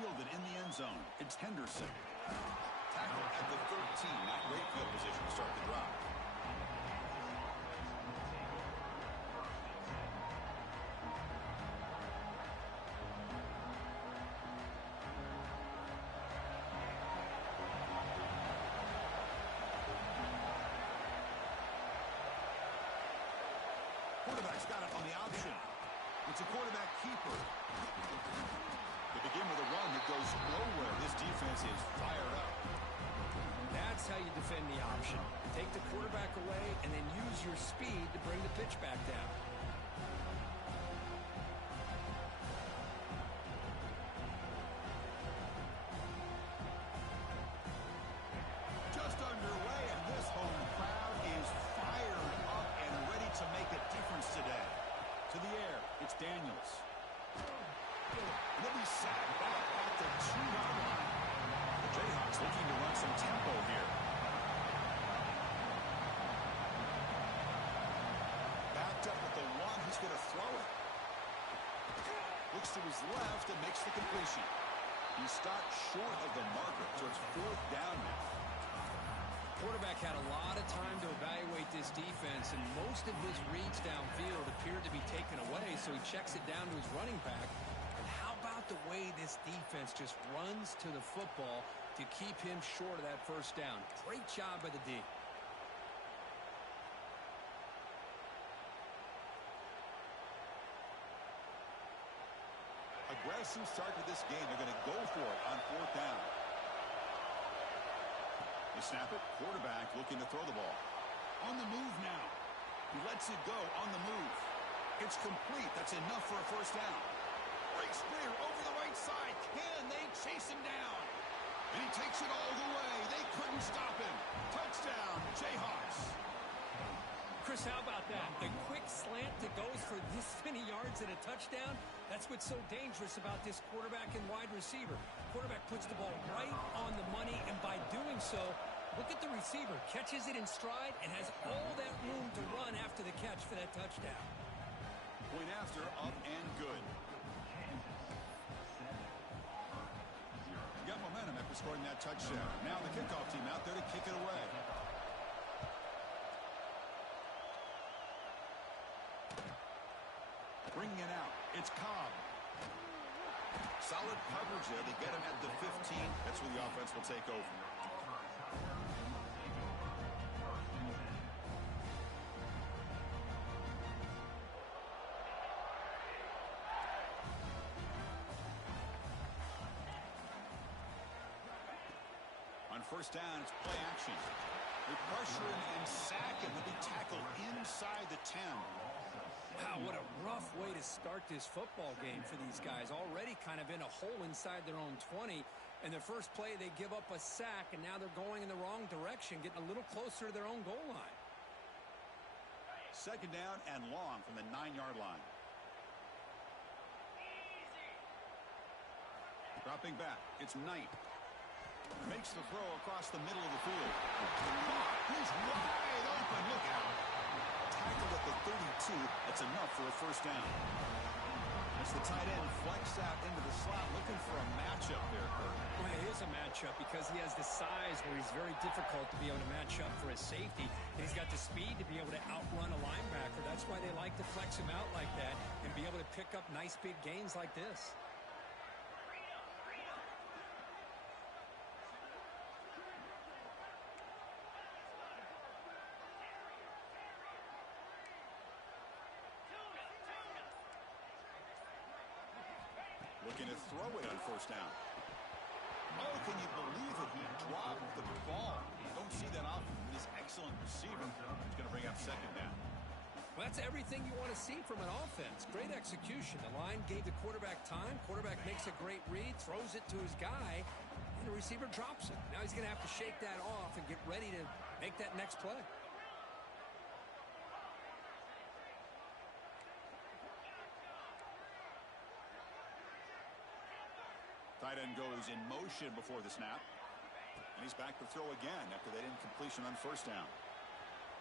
fielded in the end zone. It's Henderson. Tackle at the 13. Not great field position to start the drive. Quarterback's got it on the option. It's a quarterback keeper. They begin with a run that goes nowhere. This defense is fired up. That's how you defend the option. Take the quarterback away and then use your speed to bring the pitch back down. Just underway, and this home crowd is fired up and ready to make a difference today. To the air, it's Daniels. And they'll be sacked back at the 2-yard line. The Jayhawks looking to run some tempo here. Backed up at the 1, he's going to throw it. Looks to his left and makes the completion. He stopped short of the marker, so it's 4th down now. Quarterback had a lot of time to evaluate this defense, and most of his reads downfield appeared to be taken away, so he checks it down to his running back. And how about the way this defense just runs to the football to keep him short of that first down? Great job by the D. Aggressive start to this game. They're going to go for it on 4th down. They snap it. Quarterback looking to throw the ball. On the move now. He lets it go on the move. It's complete. That's enough for a first down. Breaks clear over the right side. Can they chase him down? And he takes it all the way. They couldn't stop him. Touchdown, Jayhawks. Chris, how about that? A quick slant that goes for this many yards and a touchdown. That's what's so dangerous about this quarterback and wide receiver. Quarterback puts the ball right on the money, and by doing so, look at the receiver. Catches it in stride and has all that room to run after the catch for that touchdown. Point after, up and good. Got momentum after scoring that touchdown. Now the kickoff team out there to kick it away. Bringing it out, it's Cobb. Solid coverage there. They get him at the 15. That's where the offense will take over. On first down, it's play action. They pressure him and sack him. He'll be tackled inside the 10. Wow, what a rough way to start this football game for these guys. Already kind of in a hole inside their own 20. And the first play, they give up a sack, and now they're going in the wrong direction, getting a little closer to their own goal line. Second down and long from the 9-yard line. Dropping back, it's Knight. Makes the throw across the middle of the field. He's wide open, look out. Tackled at the 32, that's enough for a first down. As the tight end flex out into the slot, looking for a matchup there, Kurt. Well, it is a matchup because he has the size where he's very difficult to be able to match up for his safety. And he's got the speed to be able to outrun a linebacker. That's why they like to flex him out like that and be able to pick up nice big gains like this. Looking to throw it on first down. Oh, can you believe it? He dropped the ball. You don't see that often from this excellent receiver. He's going to bring up second down. Well, that's everything you want to see from an offense. Great execution. The line gave the quarterback time. Quarterback makes a great read, throws it to his guy, and the receiver drops it. Now he's going to have to shake that off and get ready to make that next play. Tight end goes in motion before the snap. And he's back to throw again after that incompletion on first down.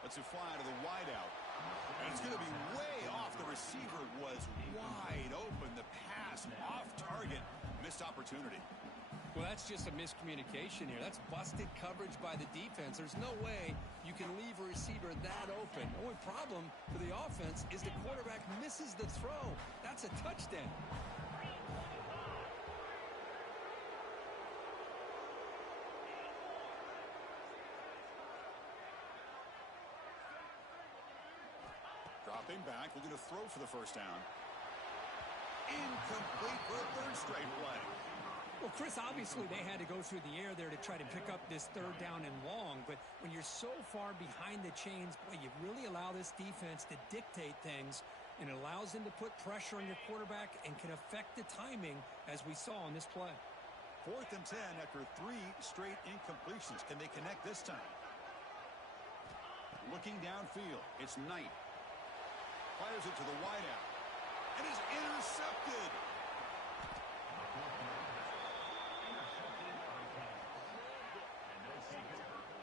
Let's it fly to the wideout. And it's going to be way off. The receiver was wide open. The pass off target. Missed opportunity. Well, that's just a miscommunication here. That's busted coverage by the defense. There's no way you can leave a receiver that open. The only problem for the offense is the quarterback misses the throw. That's a touchdown. Dropping back, looking to throw for the first down. Incomplete for a third straight play. Well, Chris, obviously they had to go through the air there to try to pick up this third down and long, but when you're so far behind the chains, boy, you really allow this defense to dictate things, and it allows them to put pressure on your quarterback and can affect the timing, as we saw on this play. 4th and 10 after 3 straight incompletions. Can they connect this time? Looking downfield, it's Knight. Fires it to the wideout. And is intercepted.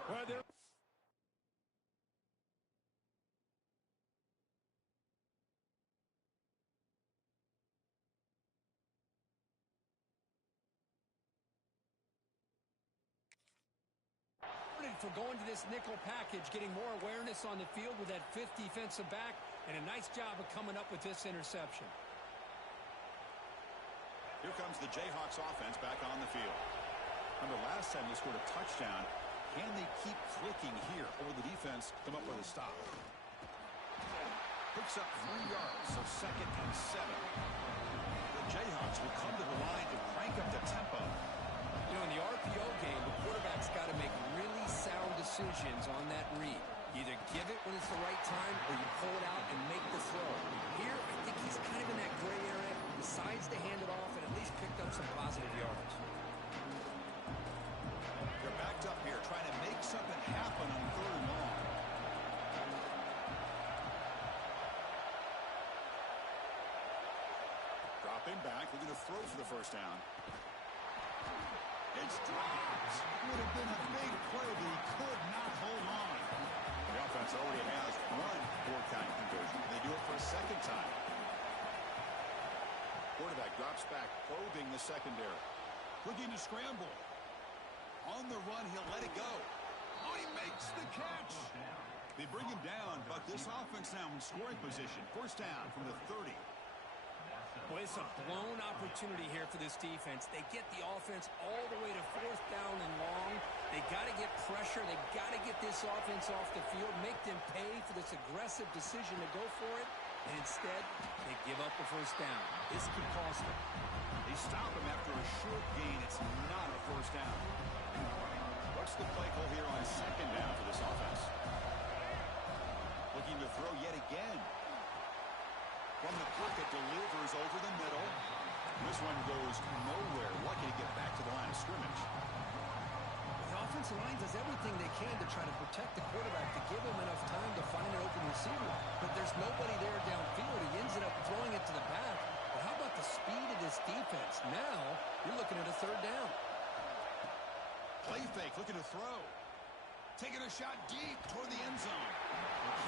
Well, they're for going to this nickel package, getting more awareness on the field with that 5th defensive back, and a nice job of coming up with this interception. Here comes the Jayhawks offense back on the field. Remember, last time they scored a touchdown. Can they keep clicking here, or will the defense come up with a stop? Picks up 3 yards, so 2nd and 7. The Jayhawks will come to the line to crank up the tempo. You know, in the RPO game, the quarterback's got to make really sound decisions on that read. Either give it when it's the right time, or you pull it out and make the throw. Here, I think he's kind of in that gray area, decides to hand it off, and at least picked up some positive yards. They're backed up here, trying to make something happen on 3rd and long. Dropping back, looking to throw for the first down. It's dropped. Would have been a big play, but he could not hold on. The offense already has 1 4-count conversion. They do it for a 2nd time. Quarterback drops back, probing the secondary. Looking to scramble. On the run, he'll let it go. Oh, he makes the catch. They bring him down, but this offense now in scoring position. 1st down from the 30. Well, it's a blown opportunity here for this defense. They get the offense all the way to 4th down and long. They got to get pressure. They got to get this offense off the field, make them pay for this aggressive decision to go for it. And instead, they give up the 1st down. This could cost them. They stop him after a short gain. It's not a 1st down. What's the play call here on 2nd down for this offense? Looking to throw yet again. From the pocket, delivers over the middle. This one goes nowhere. Lucky to get back to the line of scrimmage. The offensive line does everything they can to try to protect the quarterback, to give him enough time to find an open receiver. But there's nobody there downfield. He ends up throwing it to the back. But how about the speed of this defense? Now, you're looking at a 3rd down. Play fake, looking to throw. Taking a shot deep toward the end zone.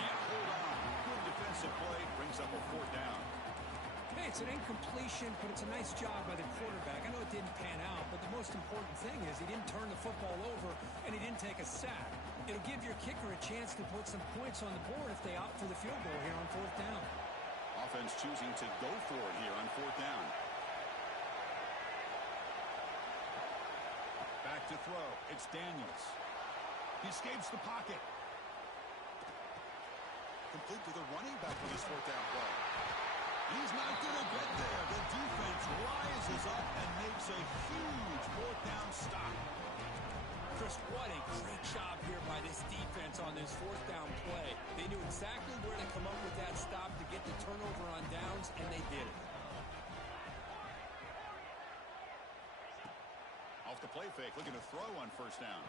Can't hold on. Good defensive play. Brings up a 4th down. Hey, it's an incompletion, but it's a nice job by the quarterback. I know it didn't pan out, but the most important thing is he didn't turn the football over, and he didn't take a sack. It'll give your kicker a chance to put some points on the board if they opt for the field goal here on 4th down. Offense choosing to go for it here on 4th down. Back to throw. It's Daniels. He escapes the pocket. Complete to the running back for this 4th down play. He's not going to get there. The defense rises up and makes a huge 4th down stop. Chris, what a great job here by this defense on this 4th down play. They knew exactly where to come up with that stop to get the turnover on downs, and they did it. Off the play fake, looking to throw on 1st down.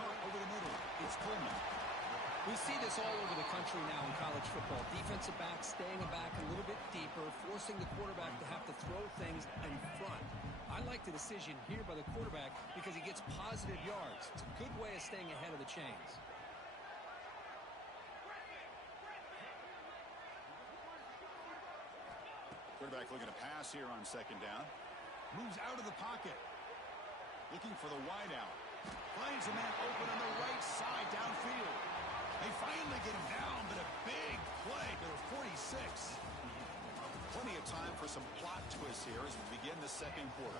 Caught over the middle. It's Coleman. We see this all over the country now in college football. Defensive backs staying back a little bit deeper, forcing the quarterback to have to throw things in front. I like the decision here by the quarterback because he gets positive yards. It's a good way of staying ahead of the chains. Quarterback looking to pass here on second down. Moves out of the pocket. Looking for the wide out. Finds a man open on the right side downfield. They finally get him down, but a big play to the 46. Plenty of time for some plot twists here as we begin the second quarter.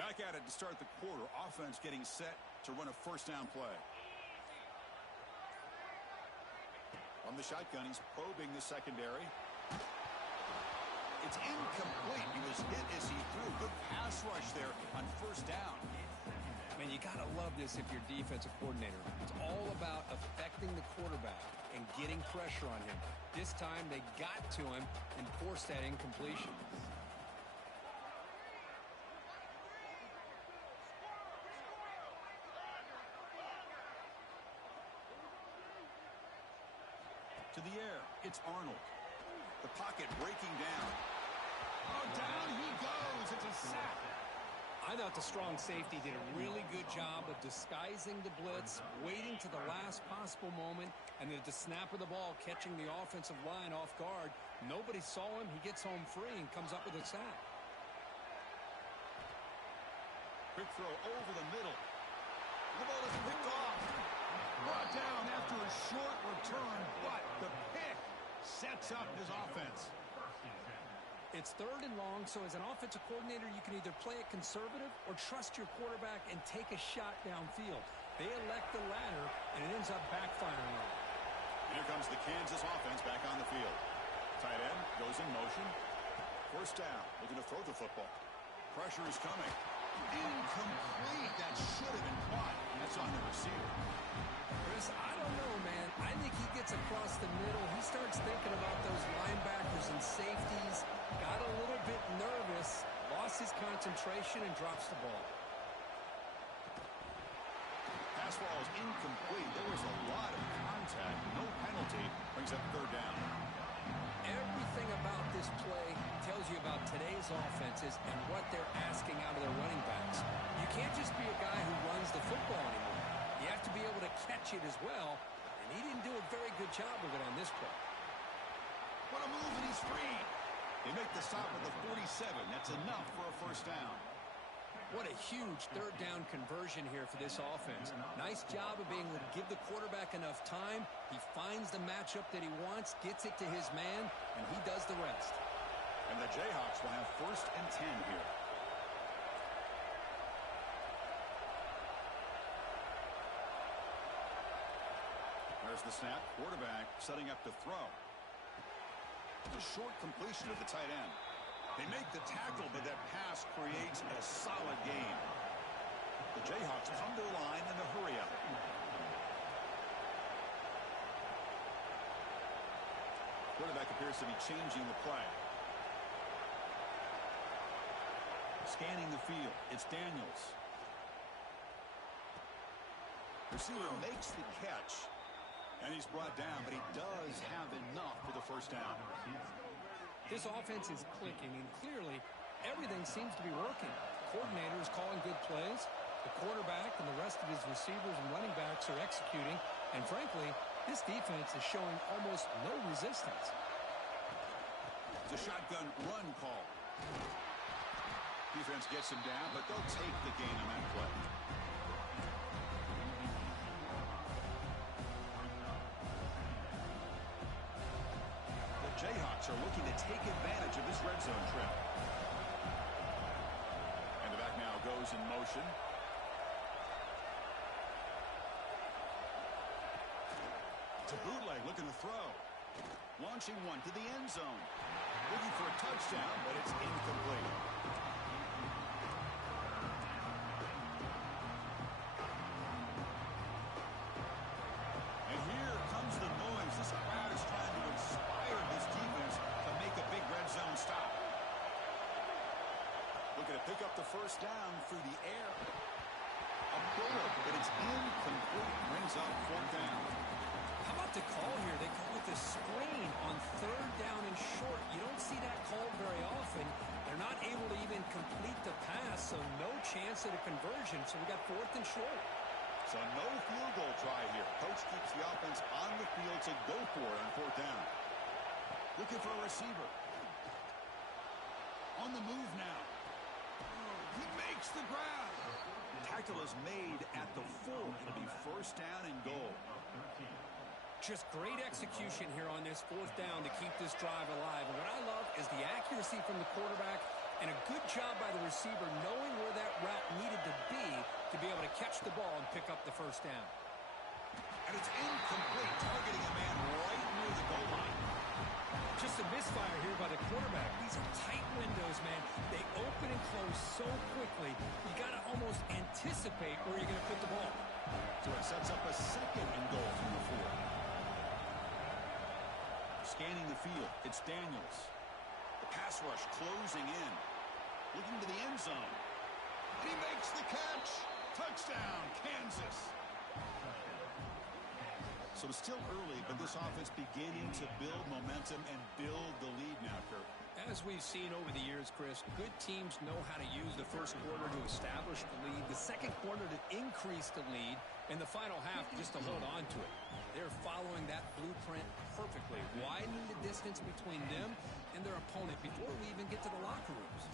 Back at it to start the quarter. Offense getting set to run a first down play. On the shotgun, he's probing the secondary. It's incomplete. He was hit as he threw. Good pass rush there on first down. Man, you got to love this if you're defensive coordinator. It's all about affecting the quarterback and getting pressure on him. This time they got to him and forced that incompletion. To the air, it's Arnold. The pocket breaking down. Oh, down he goes. It's a sack. I thought the strong safety did a really good job of disguising the blitz, waiting to the last possible moment, and then at the snap of the ball, catching the offensive line off guard. Nobody saw him. He gets home free and comes up with a sack. Quick throw over the middle. The ball is picked off. Brought down after a short return, but the pick sets up his offense. It's third and long, so as an offensive coordinator, you can either play it conservative or trust your quarterback and take a shot downfield. They elect the latter, and it ends up backfiring on them. Here comes the Kansas offense back on the field. Tight end goes in motion. First down, looking to throw the football. Pressure is coming. Incomplete. That should have been caught. That's on the receiver. Chris, I don't know, man. I think he gets across the middle. He starts thinking about those linebackers and safeties. Got a little bit nervous, lost his concentration, and drops the ball. Pass ball is incomplete. There was a lot of contact. No penalty. Brings up third down. Everything about this play tells you about today's offenses and what they're asking out of their running backs. You can't just be a guy who runs the football anymore. You have to be able to catch it as well, and he didn't do a very good job of it on this play. What a move, and he's free. They make the stop at the 47. That's enough for a first down. What a huge third down conversion here for this offense. Nice job of being able to give the quarterback enough time. He finds the matchup that he wants, gets it to his man, and he does the rest. And the Jayhawks will have first and 10 here. There's the snap. Quarterback setting up to throw. It's a short completion of the tight end. They make the tackle, but that pass creates a solid gain. The Jayhawks come to the line in a hurry up. Quarterback appears to be changing the play. Scanning the field. It's Daniels. Receiver makes the catch, and he's brought down, but he does have enough for the first down. This offense is clicking, and clearly everything seems to be working. The coordinator is calling good plays. The quarterback and the rest of his receivers and running backs are executing. And frankly, this defense is showing almost no resistance. It's a shotgun run call. Defense gets him down, but they'll take the gain on that play. Jayhawks are looking to take advantage of this red zone trip. And the back now goes in motion. To bootleg, looking to throw. Launching one to the end zone. Looking for a touchdown, but it's incomplete. And here comes the noise. This crowd is trying to inspire this defense to make a big red zone stop. Looking to pick up the first down through the air. A bullet, but it's incomplete. Brings up fourth down. How about to call here. They call it the screen on third down and short. You don't see that called very often. They're not able to even complete the pass, so no chance at a conversion. So we got fourth and short. So no field goal try here. Coach keeps the offense on the field to go for it on fourth down. Looking for a receiver. On the move now. He makes the grab. Tackle is made at the 4. It'll be first down and goal. Just great execution here on this fourth down to keep this drive alive. And what I love is the accuracy from the quarterback and a good job by the receiver knowing where that route needed to be able to catch the ball and pick up the first down. And it's incomplete, targeting a man right near the goal line. Just a misfire here by the quarterback. These are tight windows, man. They open and close so quickly. You got to almost anticipate where you're going to put the ball. So it sets up a second and goal from the 4. Scanning the field, it's Daniels. The pass rush closing in. Looking to the end zone. And he makes the catch. Touchdown, Kansas. So it's still early, but this offense beginning to build momentum and build the lead now, Kirk. As we've seen over the years, Chris, good teams know how to use the first quarter to establish the lead, the second quarter to increase the lead, and the final half just to hold on to it. They're following that blueprint perfectly, widening the distance between them and their opponent before we even get to the locker rooms.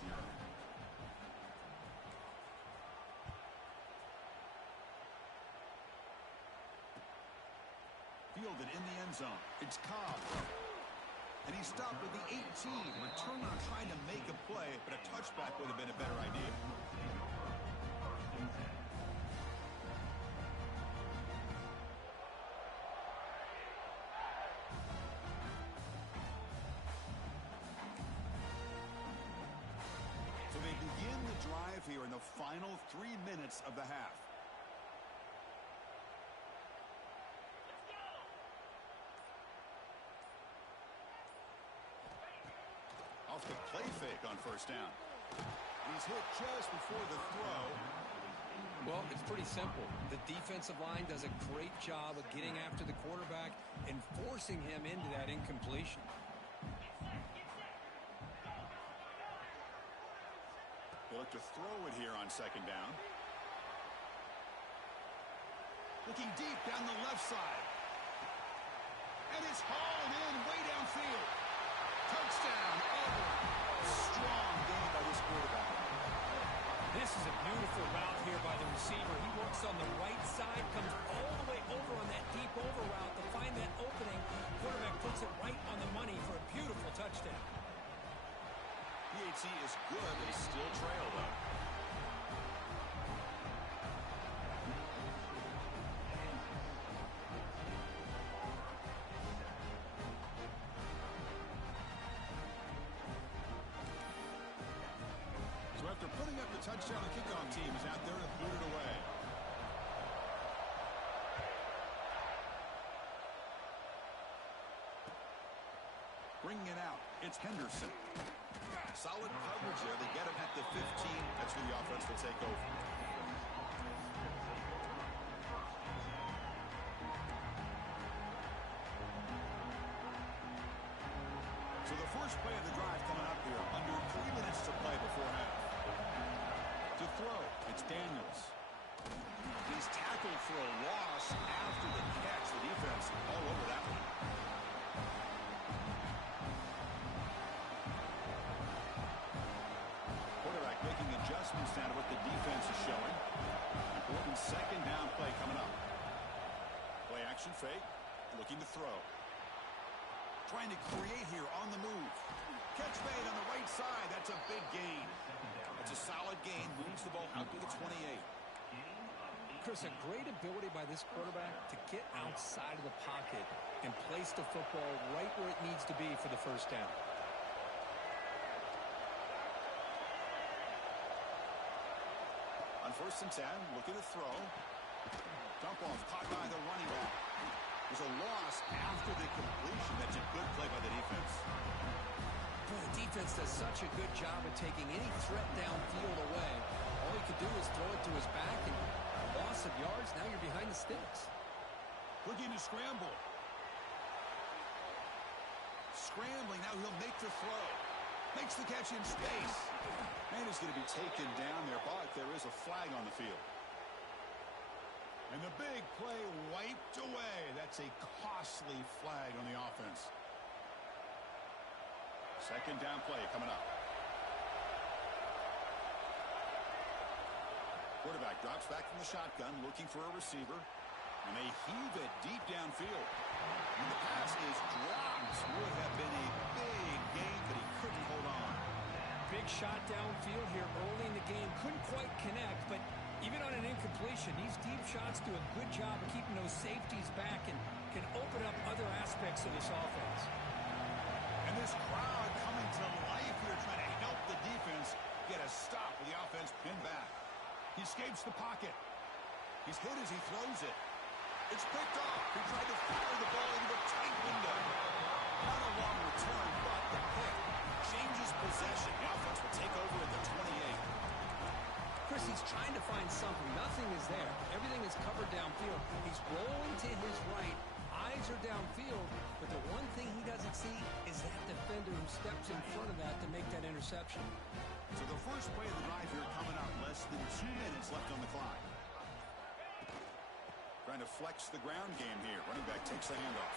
Fielded in the end zone. It's Cobb. And he stopped with the 18. Return on trying to make a play, but a touchback would have been a better idea. So they begin the drive here in the final 3 minutes of the half. Off the play fake on first down. He's hit just before the throw. Well, it's pretty simple. The defensive line does a great job of getting after the quarterback and forcing him into that incompletion. They look to throw it here on second down. Looking deep down the left side. And it's hauled in way downfield. Touchdown, Auburn. Strong game by this quarterback. This is a beautiful route here by the receiver. He works on the right side, comes all the way over on that deep over route to find that opening. Quarterback puts it right on the money for a beautiful touchdown. PAT is good, but still trail, though. After putting up the touchdown, the kickoff team is out there to boot it away. Bringing it out, it's Henderson. Solid coverage there. They get him at the 15. That's where the offense will take over. So the first play of the drive coming up here. Under 3 minutes to play before half. To throw, it's Daniels. He's tackled for a loss after the catch. The defense all over that one. Quarterback making adjustments now to what the defense is showing. Important second down play coming up. Play action fake. Looking to throw. Trying to create here on the move. Catch made on the right side. That's a big gain. It's a solid gain. Moves the ball out to the 28. Chris, a great ability by this quarterback to get outside of the pocket and place the football right where it needs to be for the first down. On first and 10, looking to throw. Dump off caught by the running back. There's a loss after the completion. That's a good play by the defense. Boy, the defense does such a good job of taking any threat downfield away. All he could do is throw it to his back, and a loss of yards, now you're behind the sticks. Looking to scramble. scrambling. Now he'll make the throw. Makes the catch in space. And he's going to be taken down there, but there is a flag on the field. And the big play wiped away. That's a costly flag on the offense. Second down play coming up. Quarterback drops back from the shotgun, looking for a receiver. And they heave it deep downfield. And the pass is dropped. Would have been a big gain, but he couldn't hold on. Big shot downfield here early in the game. Couldn't quite connect, but even on an incompletion, these deep shots do a good job of keeping those safeties back and can open up other aspects of this offense. And this crowd coming to life here, trying to help the defense get a stop with the offense pinned back. He escapes the pocket. He's hit as he throws it. It's picked off. He tried to fire the ball into a tight window. Not a long return, but the pick changes possession. The offense will take over at the 28. Chris, he's trying to find something. Nothing is there. Everything is covered downfield. He's rolling to his right. Eyes are downfield, but the one thing he doesn't see is that defender who steps in front of that to make that interception. So the first play of the drive here coming up, less than 2 minutes left on the clock. Trying to flex the ground game here. Running back takes the handoff.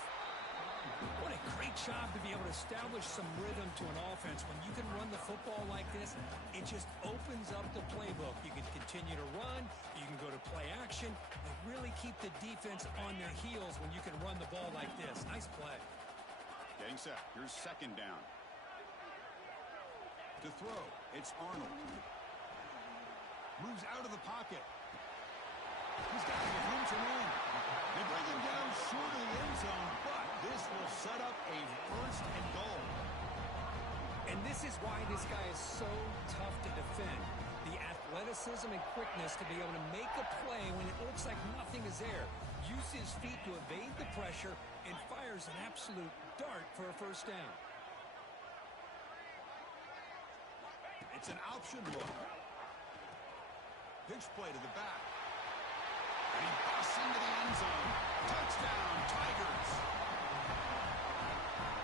What a great job to be able to establish some rhythm to an offense. When you can run the football like this, it just opens up the playbook. You can continue to run. You can go to play action. And really keep the defense on their heels when you can run the ball like this. Nice play. Getting set. Here's second down. To throw, it's Arnold. Moves out of the pocket. He's got to get him to win. They bring him down short of the end zone, but this will set up a first and goal. And this is why this guy is so tough to defend. The athleticism and quickness to be able to make a play when it looks like nothing is there. Use his feet to evade the pressure and fires an absolute dart for a first down. It's an option look. Pitch play to the back. And he busts into the end zone. Touchdown, Tigers.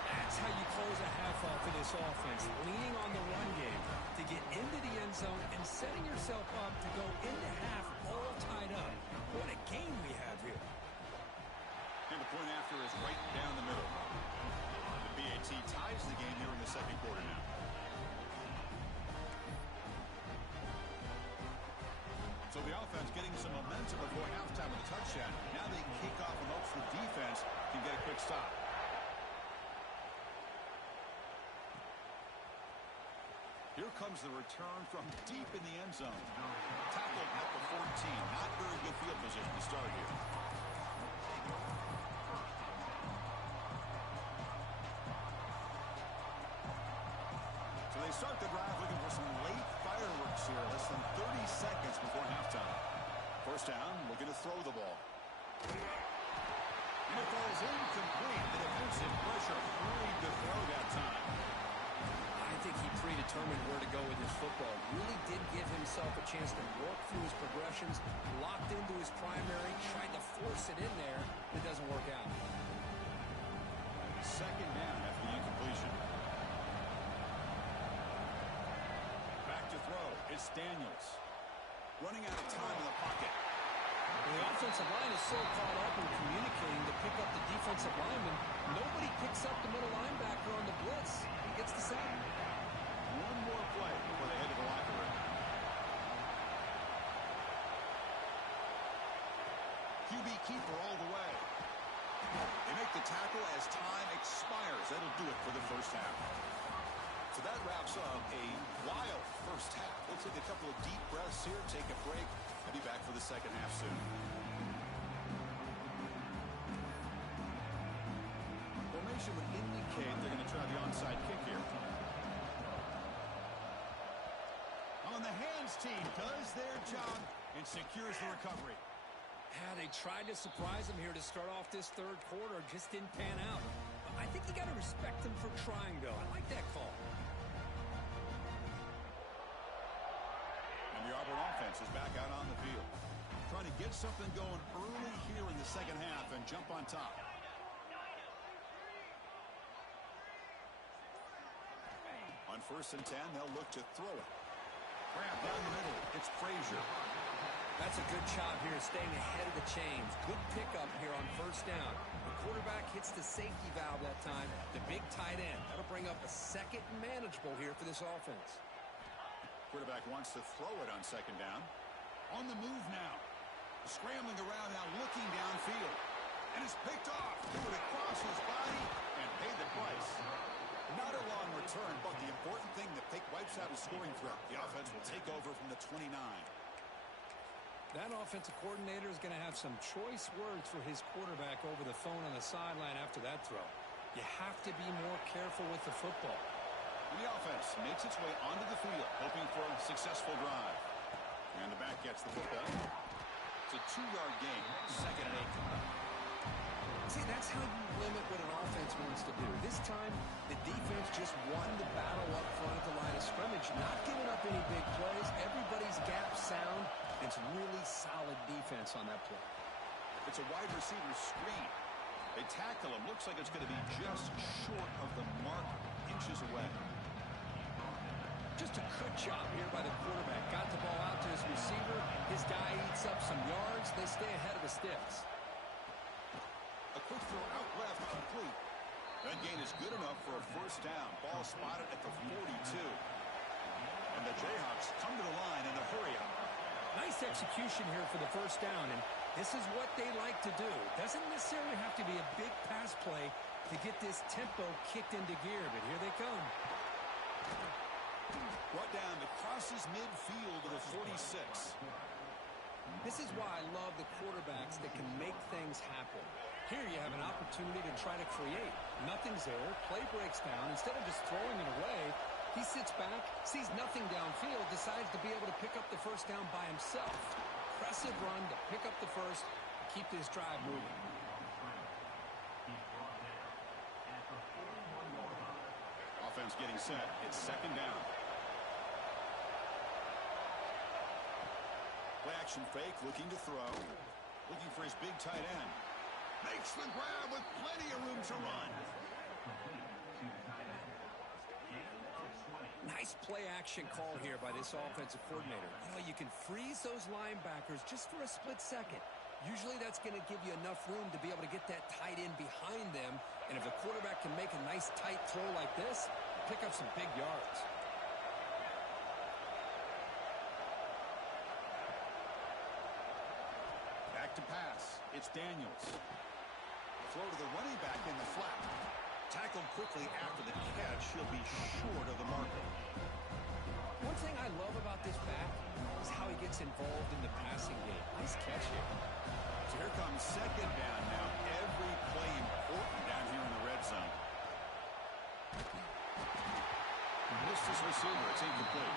That's how you close a half off of this offense. Leaning on the run game to get into the end zone and setting yourself up to go into half all tied up. What a game we have here. And the point after is right down the middle. The BAT ties the game here in the second quarter now. So the offense getting some momentum before halftime with a touchdown. Now they kick off and hopes the defense can get a quick stop. Here comes the return from deep in the end zone. Tackled at the 14. Not very good field position to start here. So they start the drive looking for some late fireworks here. Less than 30 seconds before halftime. First down, looking to throw the ball. And it falls incomplete. The defensive pressure hurried the throw that time. I think he predetermined where to go with his football. Really did give himself a chance to work through his progressions, locked into his primary, tried to force it in there, but it doesn't work out. Second down after the incompletion. Back to throw. It's Daniels. Running out of time in the pocket. The offensive line is so caught up in communicating to pick up the defensive lineman. Nobody picks up the middle linebacker on the blitz. He gets the sack. One more play before they head to the locker room. QB keeper all the way. They make the tackle as time expires. That'll do it for the first half. So that wraps up a wild first half. We'll take a couple of deep breaths here, take a break. I'll be back for the second half soon. Formation would indicate they're going to try the onside kick here. On the hands team does their job and secures the recovery. Yeah, they tried to surprise him here to start off this third quarter. Just didn't pan out. I think you got to respect him for trying, though. I like that call. And the Auburn offense is back out on the field. Trying to get something going early here in the second half and jump on top. first and 10, they'll look to throw it. Grab down the middle. It's Frazier. That's a good job here, staying ahead of the chains. Good pickup here on first down. The quarterback hits the safety valve that time, the big tight end. That'll bring up a second and manageable here for this offense. Quarterback wants to throw it on second down. On the move now. Scrambling around now, looking downfield. And it's picked off. Threw it across his body and paid the price. Not a long return, but the important thing that wipes out his scoring threat. The offense will take over from the 29. That offensive coordinator is going to have some choice words for his quarterback over the phone on the sideline after that throw. You have to be more careful with the football. And the offense makes its way onto the field, hoping for a successful drive. And the back gets the football. It's a 2-yard gain, second and 8. See, that's how you limit what an offense wants to do. This time, the defense just won the battle up front at the line of scrimmage, not giving up any big plays. Everybody's gap sound. It's really solid defense on that play. It's a wide receiver screen. They tackle him. Looks like it's going to be just short of the mark, inches away. Just a good job here by the quarterback. Got the ball out to his receiver. His guy eats up some yards. They stay ahead of the sticks. A quick throw out left, complete. That gain is good enough for a first down. Ball spotted at the 42. And the Jayhawks come to the line in a hurry-up. Nice execution here for the first down, and this is what they like to do. Doesn't necessarily have to be a big pass play to get this tempo kicked into gear, but here they come. Brought down to crosses midfield to the 46. This is why I love the quarterbacks that can make things happen. Here you have an opportunity to try to create. Nothing's there. Play breaks down. Instead of just throwing it away, he sits back, sees nothing downfield, decides to be able to pick up the first down by himself. Impressive run to pick up the first, keep this drive moving. Offense getting set. It's second down. Play action fake, looking to throw. Looking for his big tight end. Makes the grab with plenty of room to run. Nice play action call here by this offensive coordinator. You know, you can freeze those linebackers just for a split second. Usually that's going to give you enough room to be able to get that tight end behind them. And if the quarterback can make a nice tight throw like this, pick up some big yards. Back to pass. It's Daniels. Throw to the running back in the flat. Tackled quickly after the catch. He'll be short of the marker. One thing I love about this back is how he gets involved in the passing game. Nice catch here. So here comes second down now. Every play important down here in the red zone. He missed his receiver. It's incomplete.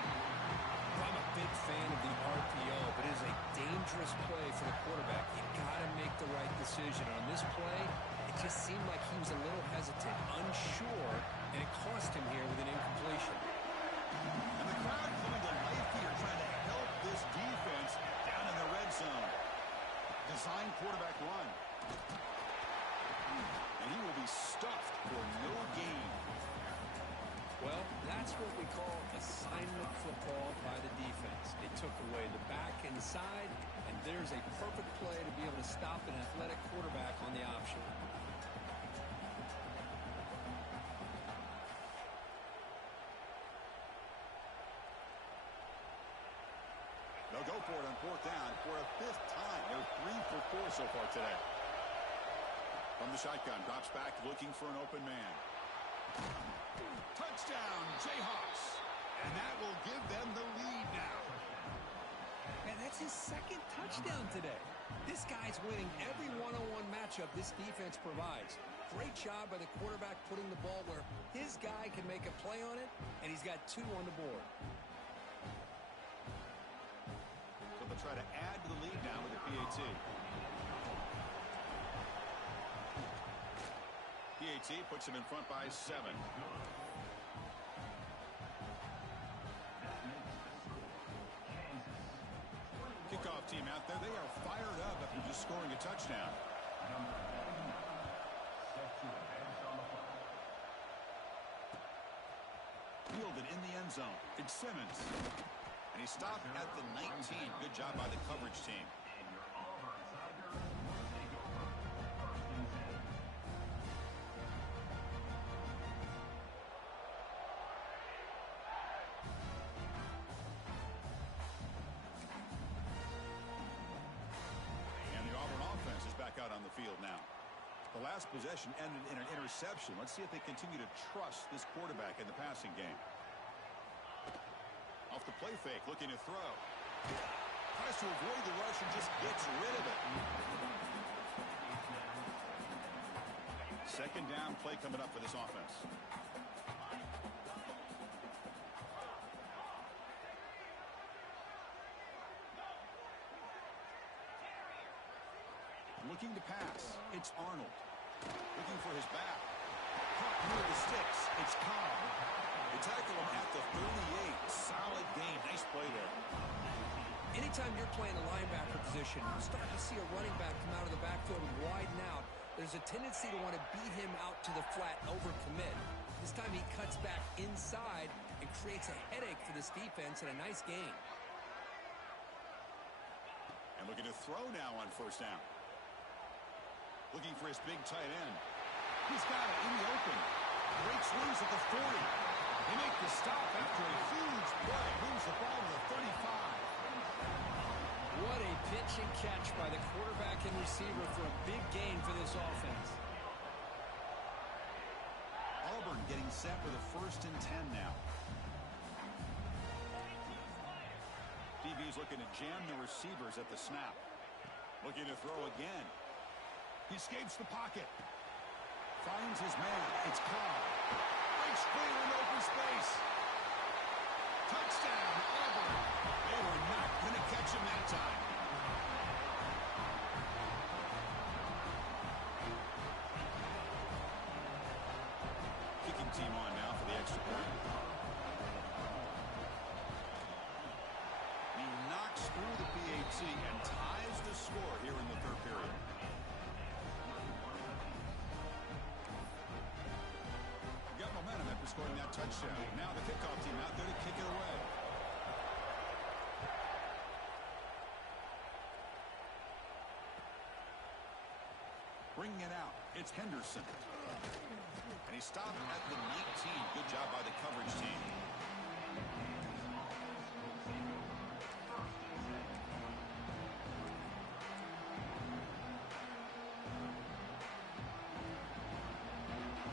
I'm a big fan of the RPO, but it is a dangerous play for the quarterback. You got to make the right decision. On this play, it just seemed like he was a little hesitant, unsure, and it cost him here with an incompletion. And the crowd coming to life here, trying to help this defense down in the red zone. Design quarterback run. And he will be stuffed for no gain. Well, that's what we call assignment football by the defense. They took away the back inside, and there's a perfect play to be able to stop an athletic quarterback on the option. They'll go for it on fourth down for a fifth time. They're 3 for 4 so far today. From the shotgun, drops back looking for an open man. Touchdown, Jayhawks. And that will give them the lead now. And that's his second touchdown today. This guy's winning every one-on-one matchup this defense provides. Great job by the quarterback putting the ball where his guy can make a play on it, and he's got 2 on the board. So they'll try to add to the lead now with the PAT. PAT puts him in front by 7. Kickoff team out there. They are fired up after just scoring a touchdown. fielded in the end zone. It's Simmons. And he stopped at the 19. Good job by the coverage team. And the Auburn offense is back out on the field now. The last possession ended in an interception. Let's see if they continue to trust this quarterback in the passing game. Off the play fake, looking to throw. Tries to avoid the rush and just gets rid of it. Second down play coming up for this offense. Looking to pass. It's Arnold. Looking for his back. Caught near the sticks. It's Cobb. They tackle him at the 38. Solid game. Nice play there. Anytime you're playing a linebacker position, you start to see a running back come out of the backfield and widen out. There's a tendency to want to beat him out to the flat, overcommit. This time he cuts back inside and creates a headache for this defense and a nice gain. And looking to throw now on first down. Looking for his big tight end. He's got it in the open. Breaks loose at the 40. They make the stop after a huge play. Moves the ball to the 35. What a pitch and catch by the quarterback and receiver for a big gain for this offense. Auburn getting set with a 1st and 10 now. DB's looking to jam the receivers at the snap. Looking to throw again. He escapes the pocket. Finds his man. It's Cobb. Breaks clear in open space. Touchdown, Auburn. They were not going to catch him that time. Kicking team on now for the extra point. He knocks through the PAT and ties the score here in the third period. Momentum after scoring that touchdown. Now the kickoff team out there to kick it away. Bringing it out. It's Henderson. And he stopped at the 19. Good job by the coverage team.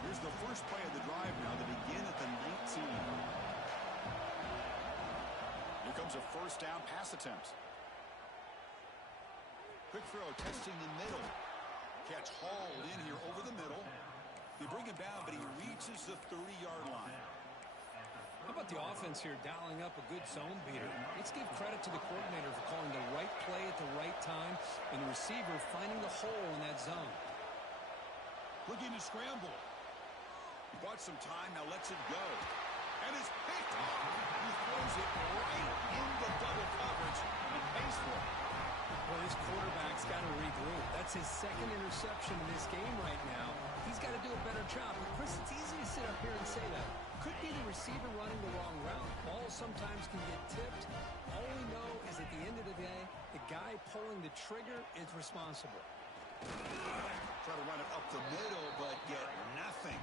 Here's the first play of the drive now to begin at the 19. Here comes a first down pass attempt. Quick throw, testing the middle. Catch hauled in here over the middle. They bring him down, but he reaches the 30-yard line. How about the offense here dialing up a good zone beater? Let's give credit to the coordinator for calling the right play at the right time and the receiver finding the hole in that zone. Looking to scramble. He bought some time, now lets it go. And it's picked off. He throws it right into double coverage and pays for it. Well, this quarterback's got to regroup. That's his second interception in this game right now. He's got to do a better job. But, Chris, it's easy to sit up here and say that. Could be the receiver running the wrong route. Balls sometimes can get tipped. All we know is at the end of the day, the guy pulling the trigger is responsible. Try to run it up the middle, but get nothing.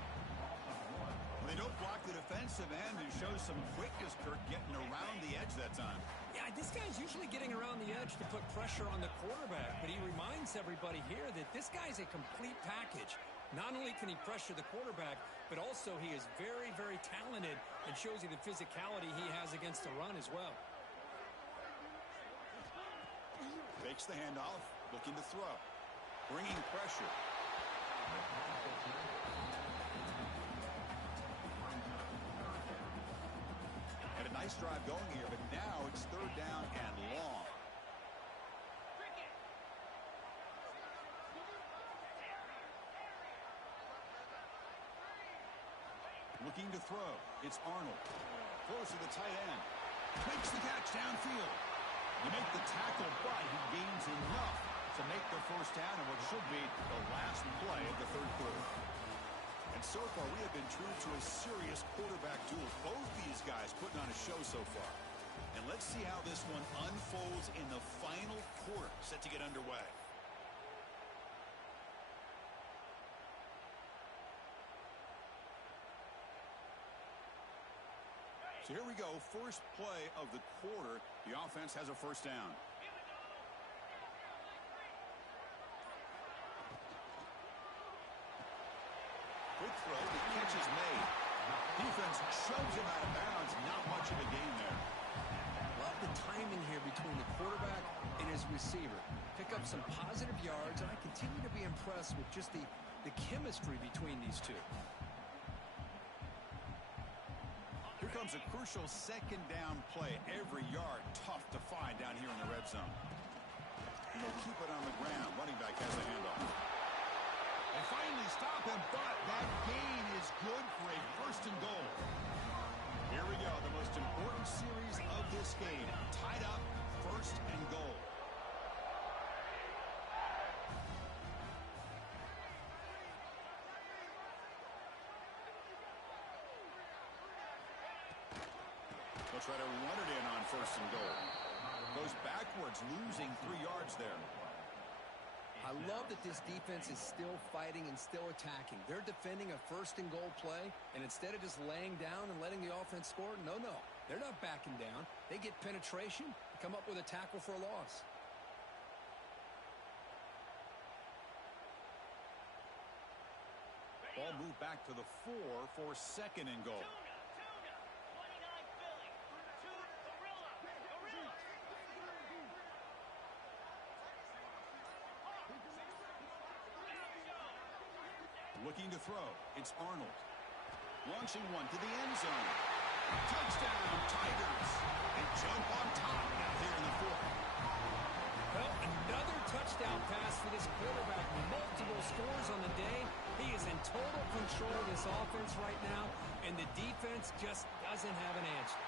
They don't block the defensive end and shows some quickness, Kirk, getting around the edge that time. Yeah, this guy's usually getting around the edge to put pressure on the quarterback, but he reminds everybody here that this guy's a complete package. Not only can he pressure the quarterback, but also he is very, very talented and shows you the physicality he has against the run as well. Fakes the handoff, looking to throw. Bringing pressure. Had a nice drive going here, but now it's third down and long. Looking to throw. It's Arnold. Throws to the tight end. Makes the catch downfield. You make the tackle, but he gains enough to make the first down in what should be the last play of the third quarter. And so far, we have been true to a serious quarterback duel. Both these guys putting on a show so far. And let's see how this one unfolds in the final quarter, set to get underway. So here we go, first play of the quarter. The offense has a first down. Quick throw, the catch is made. Defense shoves him out of bounds. Not much of a gain there. Love the timing here between the quarterback and his receiver. Pick up some positive yards, and I continue to be impressed with just the chemistry between these two. Here comes a crucial second down play. Every yard tough to find down here in the red zone. And they'll keep it on the ground. Running back has a handoff. They finally stop him, but that gain is good for a first and goal. Here we go, the most important series of this game. Tied up, first and goal. They'll try to run it in on first and goal. Goes backwards, losing 3 yards there. I love that this defense is still fighting and still attacking. They're defending a first and goal play, and instead of just laying down and letting the offense score, no. They're not backing down. They get penetration, come up with a tackle for a loss. Ball moved back to the 4 for second and goal. Looking to throw. It's Arnold. Launching one to the end zone. Touchdown, Tigers. They jump on top now here in the 4th. Well, another touchdown pass for this quarterback. Multiple scores on the day. He is in total control of this offense right now, and the defense just doesn't have an answer.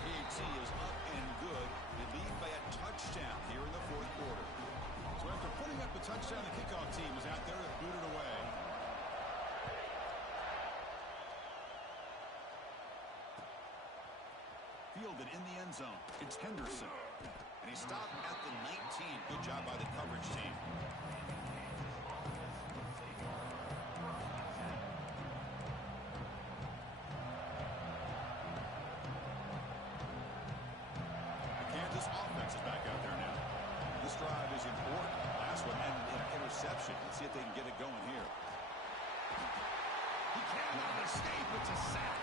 PAT is up and good. They lead by a touchdown here in the 4th quarter. So after putting up the touchdown, the kickoff team is out there to boot it away. Fielded in the end zone. It's Henderson. And he stopped at the 19. Good job by the coverage team. The Kansas offense is back out there now. This drive is important. Last one ended in an interception. Let's see if they can get it going here. He cannot escape. It's a sack.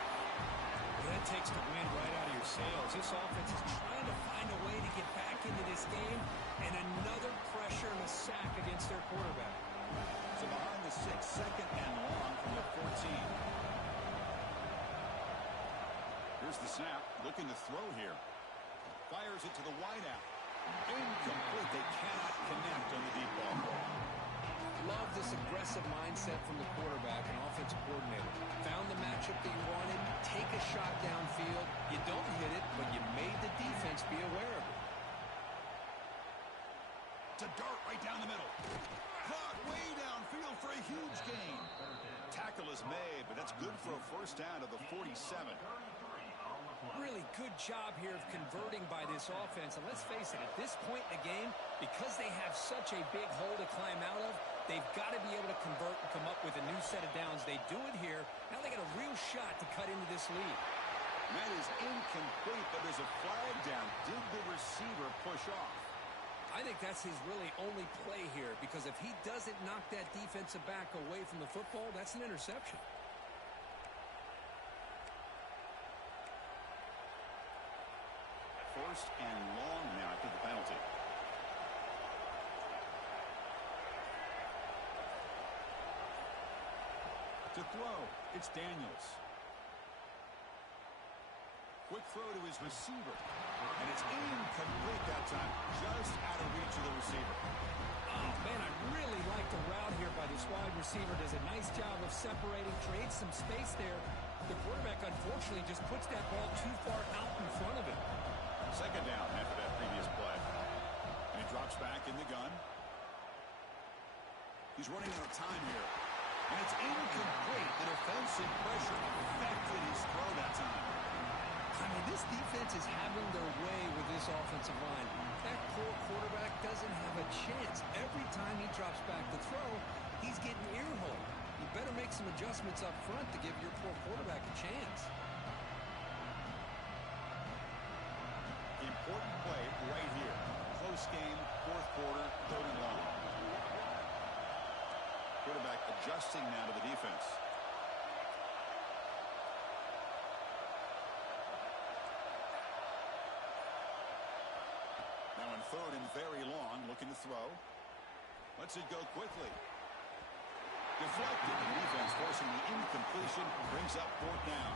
Well, that takes the wind right out of your sails. This offense is trying to find a way to get back into this game, and another pressure and a sack against their quarterback. So behind the 6, second and long from the 14. Here's the snap. Looking to throw here. Fires it to the wideout. Incomplete. They cannot connect on the deep ball. Love this aggressive mindset from the quarterback and offensive coordinator. Found the matchup that you wanted. Take a shot downfield. You don't hit it, but you made the defense be aware of it. It's a dart right down the middle. Caught way downfield for a huge gain. Tackle is made, but that's good for a first down to the 47. Really good job here of converting by this offense. And let's face it, at this point in the game, because they have such a big hole to climb out of, they've got to be able to convert and come up with a new set of downs. They do it here. Now they got a real shot to cut into this lead. That is incomplete, but there's a flag down. Did the receiver push off? I think that's his really only play here, because if he doesn't knock that defensive back away from the football, that's an interception. First and long now after the penalty. To throw, it's Daniels. Quick throw to his receiver. And it's incomplete that time, just out of reach of the receiver. Oh, man, I really like the route here by this wide receiver. Does a nice job of separating, creates some space there. The quarterback, unfortunately, just puts that ball too far out in front of him. Second down after that previous play. And he drops back in the gun. He's running out of time here. And it's incomplete. The defensive pressure affected his throw that time. I mean, this defense is having their way with this offensive line. That poor quarterback doesn't have a chance. Every time he drops back to throw, he's getting earholed. You better make some adjustments up front to give your poor quarterback a chance. Important play right here. Close game, fourth quarter, third and long. Quarterback adjusting now to the defense. Now in third and very long, looking to throw. Lets it go quickly. Deflected. The defense forcing the incompletion. Brings up fourth down.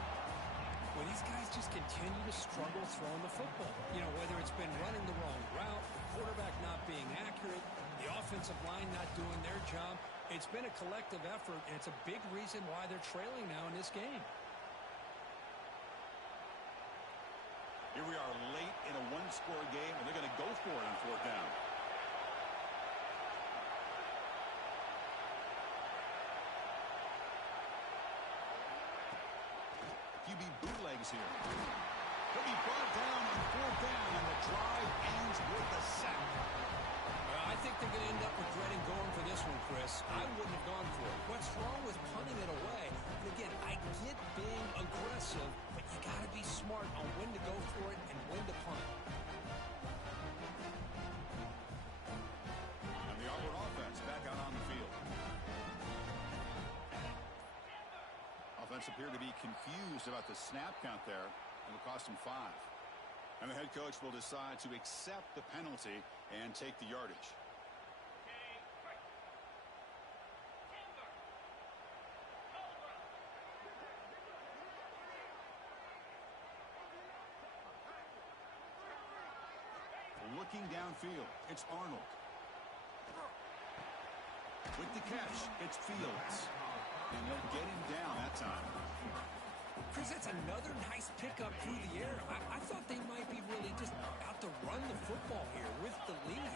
Well, these guys just continue to struggle throwing the football. You know, whether it's been running the wrong route, the quarterback not being accurate, the offensive line not doing their job. It's been a collective effort, and it's a big reason why they're trailing now in this game. Here we are late in a one-score game, and they're going to go for it on fourth down. QB bootlegs here. He'll be brought down on fourth down, and the drive ends with a sack. Well, I think they're going to end up regretting going for this one, Chris. I wouldn't have gone for it. What's wrong with punting it away? And again, I get being aggressive, but you got to be smart on when to go for it and when to punt. And the Auburn offense back out on the field. Offense appeared to be confused about the snap count there. It'll cost him 5. And the head coach will decide to accept the penalty and take the yardage. Looking downfield, it's Arnold. With the catch, it's Fields. And they'll get him down that time. Chris, that's another nice pickup through the air. I thought they might be really just out to run the football here with the lead.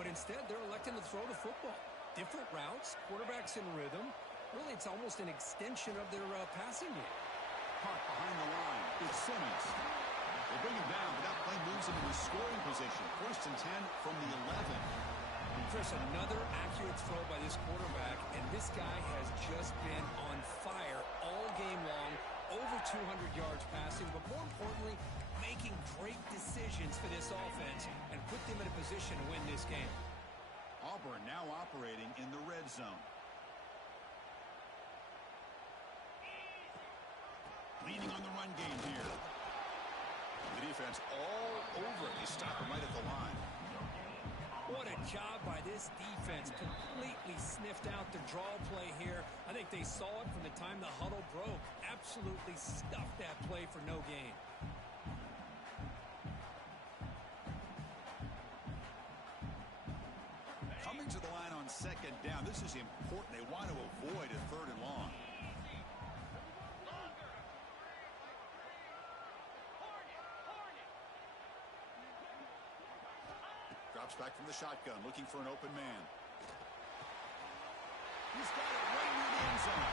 But instead, they're electing to throw the football. Different routes, quarterbacks in rhythm. Really, it's almost an extension of their passing game. Caught behind the line. It's Simmons. They bring him down, but that play moves him into scoring position. First and 10 from the 11. Chris, another accurate throw by this quarterback, and this guy has just been on fire all game long. Over 200 yards passing, but more importantly, making great decisions for this offense and put them in a position to win this game. Auburn now operating in the red zone. Leaning on the run game here. The defense all over it. They stop him right at the line. What a job by this defense. Completely sniffed out the draw play here. I think they saw it from the time the huddle broke. Absolutely stuffed that play for no gain. Coming to the line on second down. This is important. They want to avoid a third and long. Drops back from the shotgun, looking for an open man. He's got it right near the end zone.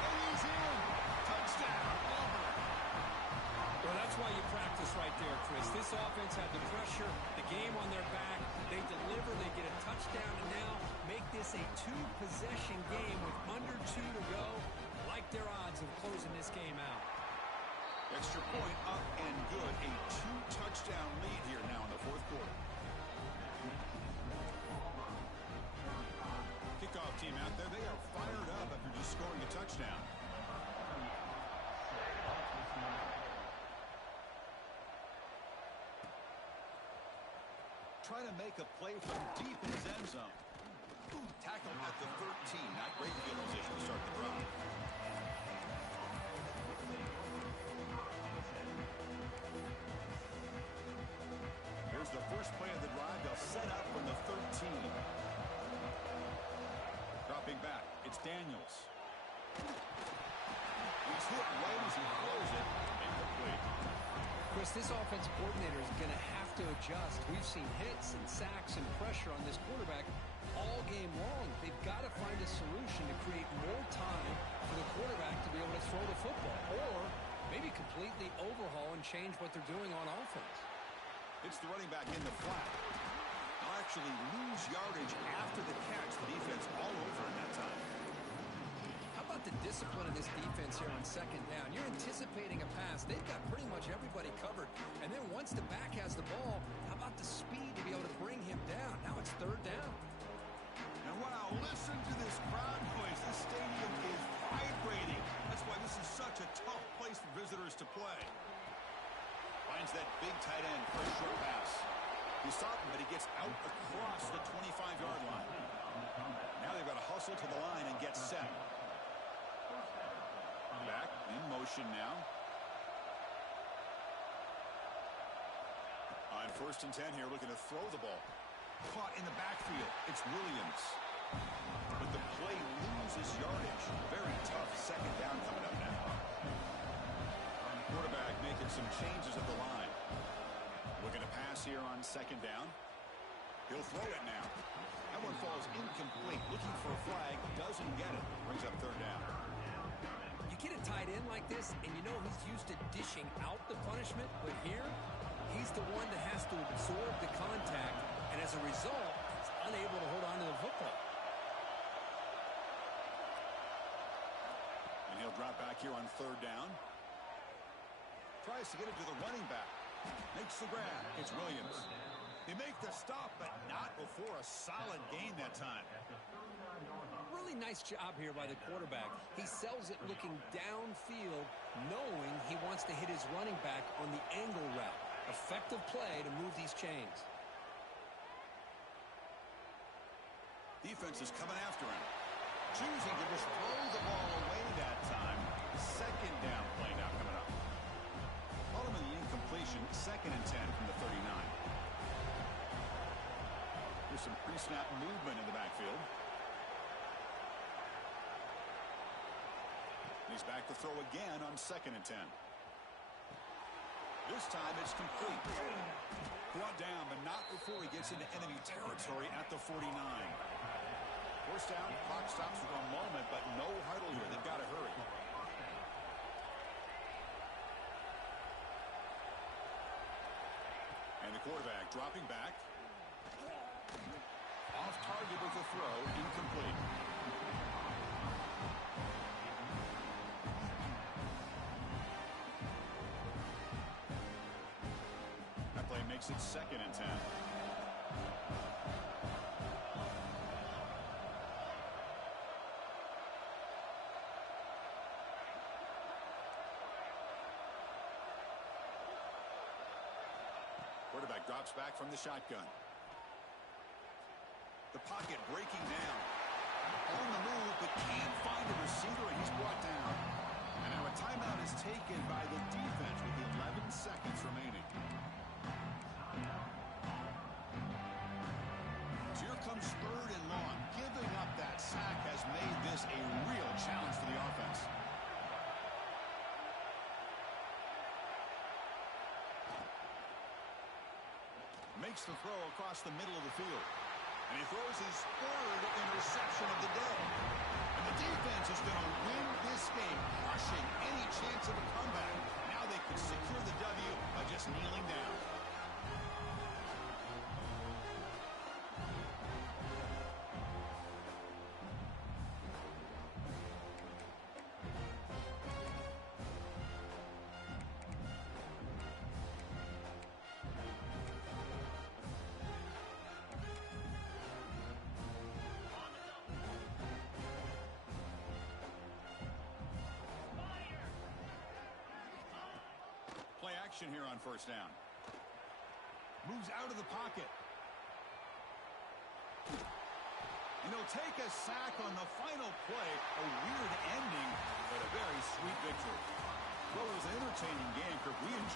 And he's in. Touchdown, Auburn. Well, that's why you practice right there, Chris. This offense had the pressure, the game on their back. They deliver, they get a touchdown, and now make this a two-possession game with under 2 to go. Like their odds of closing this game out. Extra point up and good. A 2-touchdown lead here now in the fourth quarter. Kickoff team out there. They are fired up after just scoring a touchdown. Trying to make a play from deep in his end zone. Tackled at the 13. Not great field position to start the drive. Here's the first play of the drive. They'll set up from the 13. Dropping back, it's Daniels. He's hit right as he throws it. Incomplete. Chris, this offensive coordinator is going to have to adjust. We've seen hits and sacks and pressure on this quarterback all game long. They've got to find a solution to create more time for the quarterback to be able to throw the football, or maybe completely overhaul and change what they're doing on offense. It's the running back in the flat. They'll actually lose yardage after the catch. The defense all over in that time. How about the discipline of this defense here on second down? You're anticipating a pass. They've got pretty much everybody covered. And then once the back has the ball, how about the speed to be able to bring him down? Now it's third down. And wow, listen to this crowd noise. This stadium is vibrating. That's why this is such a tough place for visitors to play. Finds that big tight end for a short pass. He stopped him, but he gets out across the 25-yard line. Now they've got to hustle to the line and get set. Back in motion now. On 1st and 10 here, looking to throw the ball. Caught in the backfield. It's Williams. But the play loses yardage. Very tough second down coming up now. Quarterback making some changes at the line. Looking to pass here on second down. He'll throw it now. That one falls incomplete. Looking for a flag. Doesn't get it. Brings up third down. You get a tight end like this, and you know he's used to dishing out the punishment, but here, he's the one that has to absorb the contact, and as a result, he's unable to hold on to the football. And he'll drop back here on third down. Tries to get it to the running back. Makes the grab. It's Williams. They make the stop, but not before a solid gain that time. Really nice job here by the quarterback. He sells it looking downfield, knowing he wants to hit his running back on the angle route. Effective play to move these chains. Defense is coming after him. Choosing to just throw the ball away that time. The second down play now coming up. Following the incompletion, 2nd and 10 from the 39. There's some pre-snap movement in the backfield. He's back to throw again on 2nd and 10. This time it's complete. Brought down, but not before he gets into enemy territory at the 49. 1st down, clock stops for a moment, but no huddle here. They've got to hurry. And the quarterback dropping back. Off target with the throw, incomplete. That play makes it 2nd and 10. Quarterback drops back from the shotgun. The pocket breaking down. On the move, but can't find the receiver, and he's brought down. And now a timeout is taken by the defense with 11 seconds remaining. So here comes 3rd and long. Giving up that sack has made this a real challenge for the offense. Makes the throw across the middle of the field. And he throws his 3rd interception of the day. And the defense is going to win this game, crushing any chance of a comeback. Now they could secure the W by just kneeling down. Play action here on 1st down. Moves out of the pocket. And he'll take a sack on the final play. A weird ending, but a very sweet victory. Well, it was an entertaining game, Kirk. We enjoyed